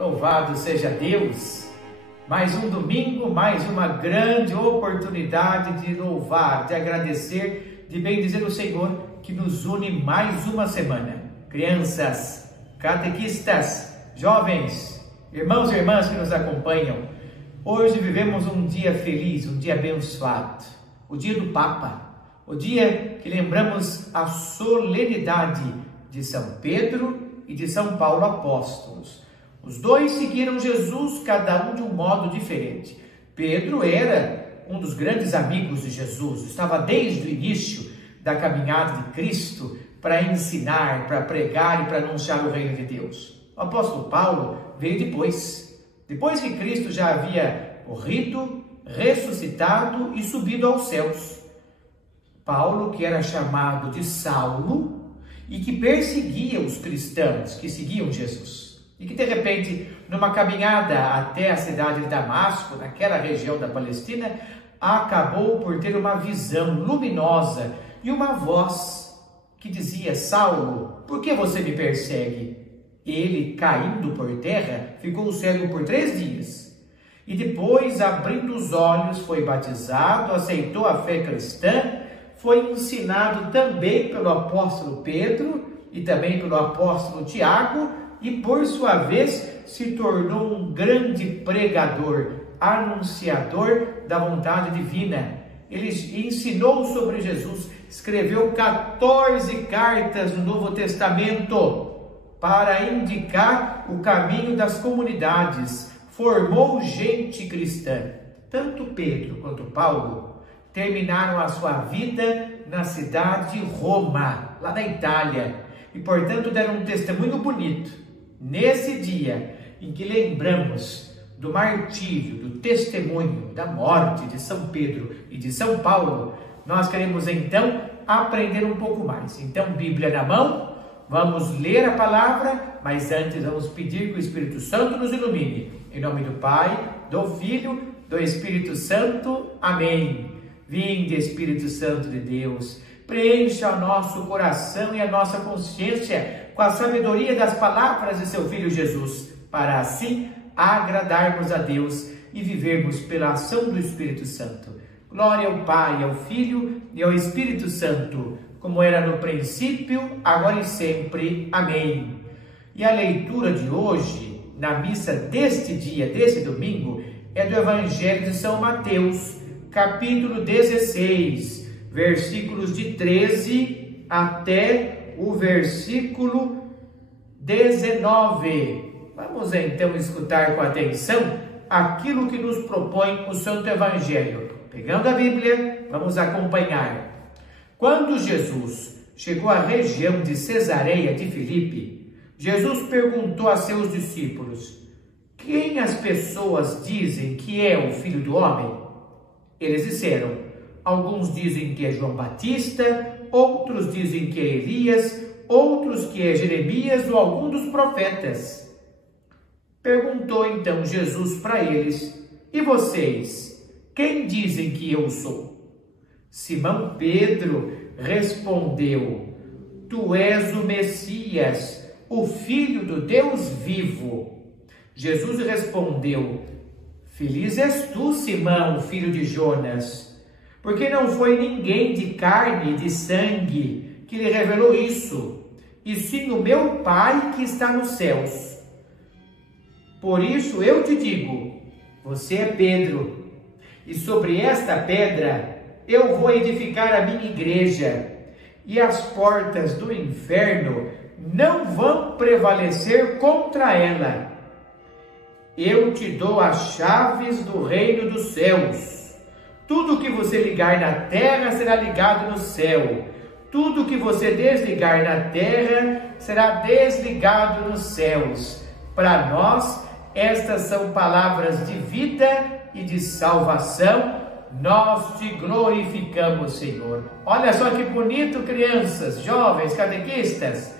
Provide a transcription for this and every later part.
Louvado seja Deus! Mais um domingo, mais uma grande oportunidade de louvar, de agradecer, de bendizer o Senhor que nos une mais uma semana. Crianças, catequistas, jovens, irmãos e irmãs que nos acompanham, hoje vivemos um dia feliz, um dia abençoado, o dia do Papa, o dia que lembramos a solenidade de São Pedro e de São Paulo apóstolos. Os dois seguiram Jesus, cada um de um modo diferente. Pedro era um dos grandes amigos de Jesus, estava desde o início da caminhada de Cristo para ensinar, para pregar e para anunciar o reino de Deus. O apóstolo Paulo veio depois que Cristo já havia morrido, ressuscitado e subido aos céus. Paulo, que era chamado de Saulo e que perseguia os cristãos que seguiam Jesus. E que de repente, numa caminhada até a cidade de Damasco, naquela região da Palestina, acabou por ter uma visão luminosa e uma voz que dizia: Saulo, por que você me persegue? Ele, caindo por terra, ficou cego por 3 dias. E depois, abrindo os olhos, foi batizado, aceitou a fé cristã, foi ensinado também pelo apóstolo Pedro e também pelo apóstolo Tiago, e por sua vez se tornou um grande pregador, anunciador da vontade divina. Ele ensinou sobre Jesus, escreveu 14 cartas no Novo Testamento para indicar o caminho das comunidades, formou gente cristã. Tanto Pedro quanto Paulo terminaram a sua vida na cidade de Roma, lá na Itália, e portanto deram um testemunho bonito. Nesse dia em que lembramos do martírio, do testemunho, da morte de São Pedro e de São Paulo, nós queremos então aprender um pouco mais. Então, Bíblia na mão, vamos ler a palavra, mas antes vamos pedir que o Espírito Santo nos ilumine. Em nome do Pai, do Filho, do Espírito Santo. Amém. Vinde, Espírito Santo de Deus, preencha o nosso coração e a nossa consciência com a sabedoria das palavras de seu Filho Jesus, para assim agradarmos a Deus e vivermos pela ação do Espírito Santo. Glória ao Pai, ao Filho e ao Espírito Santo, como era no princípio, agora e sempre. Amém. E a leitura de hoje, na missa deste dia, deste domingo, é do Evangelho de São Mateus, capítulo 16, versículos de 13 até o versículo 19. Vamos então escutar com atenção aquilo que nos propõe o Santo Evangelho. Pegando a Bíblia, vamos acompanhar. Quando Jesus chegou à região de Cesareia de Filipe, Jesus perguntou a seus discípulos: quem as pessoas dizem que é o Filho do Homem? Eles disseram: alguns dizem que é João Batista, outros dizem que é Elias, outros que é Jeremias ou algum dos profetas. Perguntou então Jesus para eles: e vocês, quem dizem que eu sou? Simão Pedro respondeu: tu és o Messias, o Filho do Deus vivo. Jesus respondeu: feliz és tu, Simão, filho de Jonas, porque não foi ninguém de carne e de sangue que lhe revelou isso, e sim o meu Pai que está nos céus. Por isso eu te digo, você é Pedro, e sobre esta pedra eu vou edificar a minha igreja, e as portas do inferno não vão prevalecer contra ela. Eu te dou as chaves do reino dos céus. Tudo que você ligar na terra será ligado no céu. Tudo que você desligar na terra será desligado nos céus. Para nós, estas são palavras de vida e de salvação. Nós te glorificamos, Senhor. Olha só que bonito, crianças, jovens, catequistas.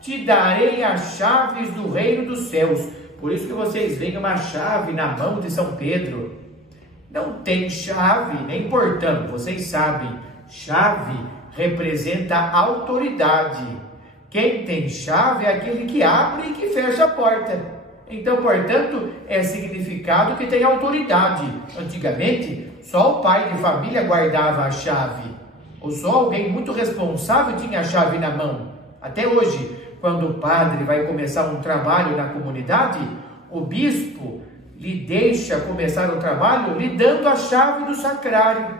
Te darei as chaves do reino dos céus. Por isso que vocês veem uma chave na mão de São Pedro. Não tem chave, nem portão, vocês sabem. Chave representa autoridade. Quem tem chave é aquele que abre e que fecha a porta. Então, portanto, é significado que tem autoridade. Antigamente, só o pai de família guardava a chave, ou só alguém muito responsável tinha a chave na mão. Até hoje, quando o padre vai começar um trabalho na comunidade, o bispo lhe deixa começar o trabalho lhe dando a chave do sacrário,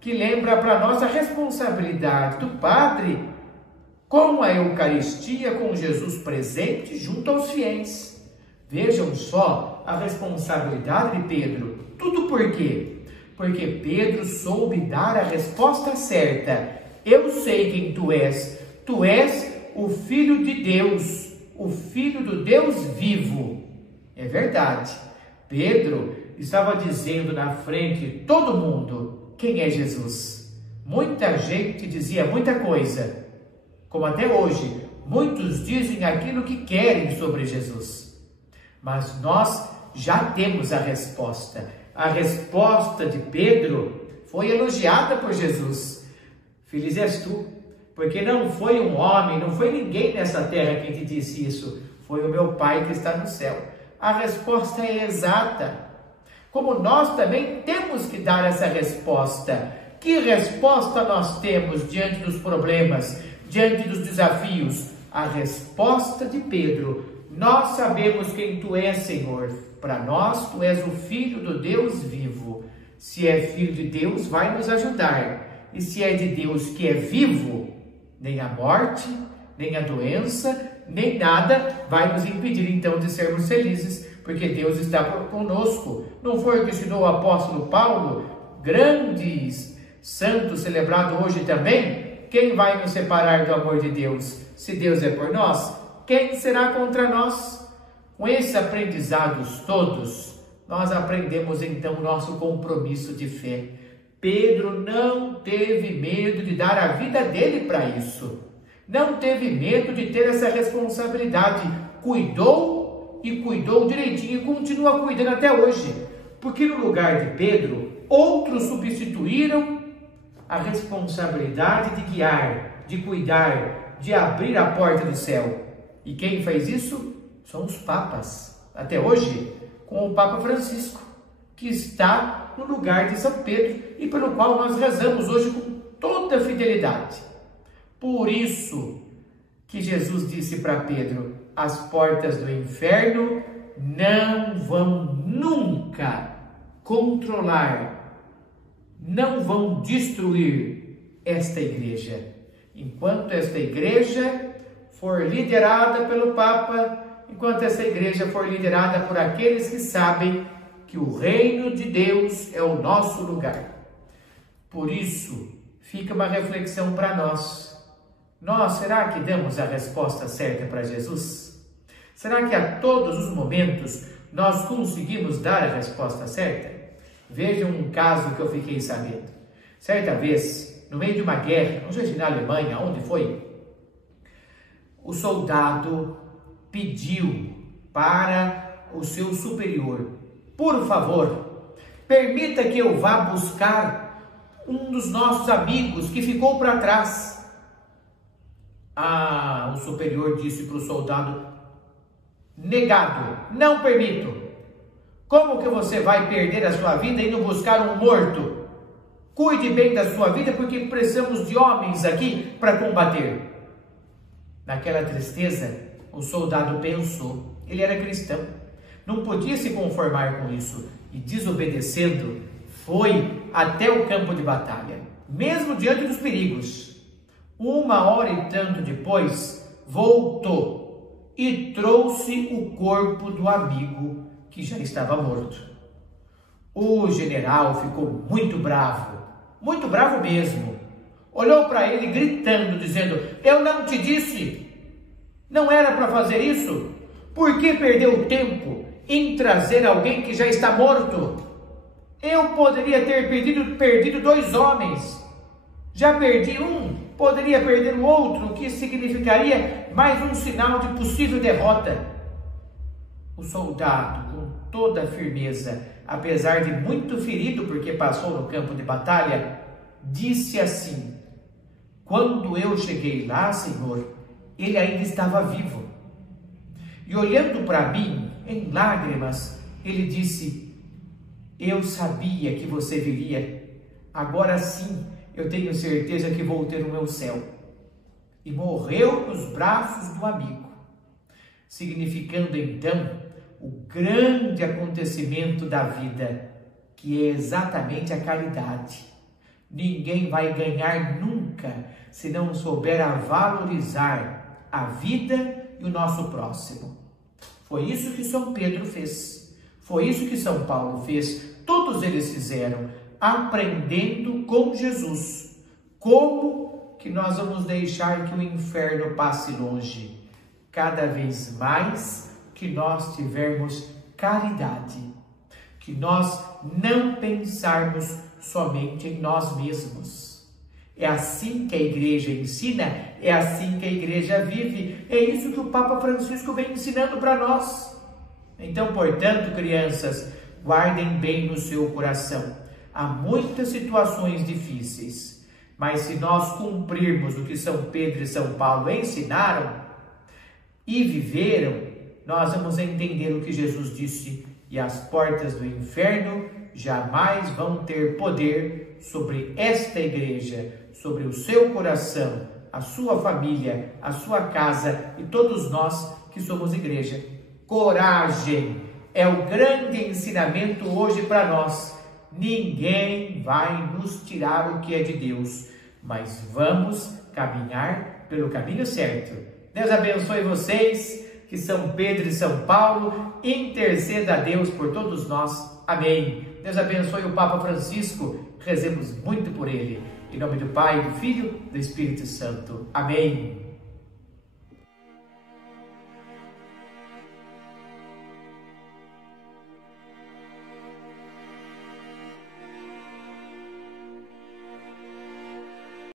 que lembra para nós a responsabilidade do padre com a Eucaristia, com Jesus presente junto aos fiéis. Vejam só a responsabilidade de Pedro. Tudo por quê? Porque Pedro soube dar a resposta certa. Eu sei quem tu és. Tu és o Filho de Deus, o Filho do Deus vivo. É verdade. Pedro estava dizendo na frente de todo mundo quem é Jesus. Muita gente dizia muita coisa, como até hoje, muitos dizem aquilo que querem sobre Jesus. Mas nós já temos a resposta. A resposta de Pedro foi elogiada por Jesus. Feliz és tu, porque não foi um homem, não foi ninguém nessa terra quem te disse isso. Foi o meu Pai que está no céu. A resposta é exata. Como nós também temos que dar essa resposta. Que resposta nós temos diante dos problemas, diante dos desafios? A resposta de Pedro: nós sabemos quem tu és, Senhor. Para nós, tu és o Filho do Deus vivo. Se é Filho de Deus, vai nos ajudar. E se é de Deus que é vivo, nem a morte, nem a doença, nem nada vai nos impedir então de sermos felizes, porque Deus está conosco. Não foi o que ensinou o apóstolo Paulo, grande santo celebrado hoje também? Quem vai nos separar do amor de Deus? Se Deus é por nós, quem será contra nós? Com esses aprendizados todos, nós aprendemos então o nosso compromisso de fé. Pedro não teve medo de dar a vida dele para isso. Não teve medo de ter essa responsabilidade. Cuidou e cuidou direitinho e continua cuidando até hoje. Porque no lugar de Pedro, outros substituíram a responsabilidade de guiar, de cuidar, de abrir a porta do céu. E quem fez isso? São os papas. Até hoje, com o Papa Francisco, que está no lugar de São Pedro e pelo qual nós rezamos hoje com toda fidelidade. Por isso que Jesus disse para Pedro: as portas do inferno não vão nunca controlar, não vão destruir esta igreja. Enquanto esta igreja for liderada pelo Papa, enquanto essa igreja for liderada por aqueles que sabem que o reino de Deus é o nosso lugar. Por isso, fica uma reflexão para nós. Nós, será que damos a resposta certa para Jesus? Será que a todos os momentos nós conseguimos dar a resposta certa? Vejam um caso que eu fiquei sabendo. Certa vez, no meio de uma guerra, não sei se na Alemanha, onde foi, o soldado pediu para o seu superior: por favor, permita que eu vá buscar um dos nossos amigos que ficou para trás. O superior disse para o soldado: negado, não permito. Como que você vai perder a sua vida indo buscar um morto? Cuide bem da sua vida, porque precisamos de homens aqui para combater. Naquela tristeza, o soldado pensou, ele era cristão, não podia se conformar com isso, e desobedecendo, foi até o campo de batalha, mesmo diante dos perigos. 1h e tanto depois, voltou e trouxe o corpo do amigo que já estava morto. O general ficou muito bravo mesmo. Olhou para ele gritando, dizendo: eu não te disse? Não era para fazer isso? Por que perdeu tempo em trazer alguém que já está morto? Eu poderia ter perdido 2 homens. Já perdi um, poderia perder o outro, o que significaria mais um sinal de possível derrota. O soldado, com toda a firmeza, apesar de muito ferido porque passou no campo de batalha, disse assim: quando eu cheguei lá, Senhor, ele ainda estava vivo. E olhando para mim, em lágrimas, ele disse: eu sabia que você viria, agora sim eu tenho certeza que vou ter o meu céu. E morreu nos braços do amigo, significando então o grande acontecimento da vida, que é exatamente a caridade. Ninguém vai ganhar nunca se não souber a valorizar a vida e o nosso próximo. Foi isso que São Pedro fez, foi isso que São Paulo fez, todos eles fizeram, aprendendo com Jesus. Como que nós vamos deixar que o inferno passe longe? Cada vez mais que nós tivermos caridade, que nós não pensarmos somente em nós mesmos. É assim que a igreja ensina, é assim que a igreja vive, é isso que o Papa Francisco vem ensinando para nós. Então, portanto, crianças, guardem bem no seu coração. Há muitas situações difíceis, mas se nós cumprirmos o que São Pedro e São Paulo ensinaram e viveram, nós vamos entender o que Jesus disse: e as portas do inferno jamais vão ter poder sobre esta igreja, sobre o seu coração, a sua família, a sua casa e todos nós que somos igreja. Coragem é o grande ensinamento hoje para nós. Ninguém vai nos tirar o que é de Deus, mas vamos caminhar pelo caminho certo. Deus abençoe vocês, que São Pedro e São Paulo interceda a Deus por todos nós. Amém. Deus abençoe o Papa Francisco, rezemos muito por ele. Em nome do Pai, do Filho e do Espírito Santo. Amém.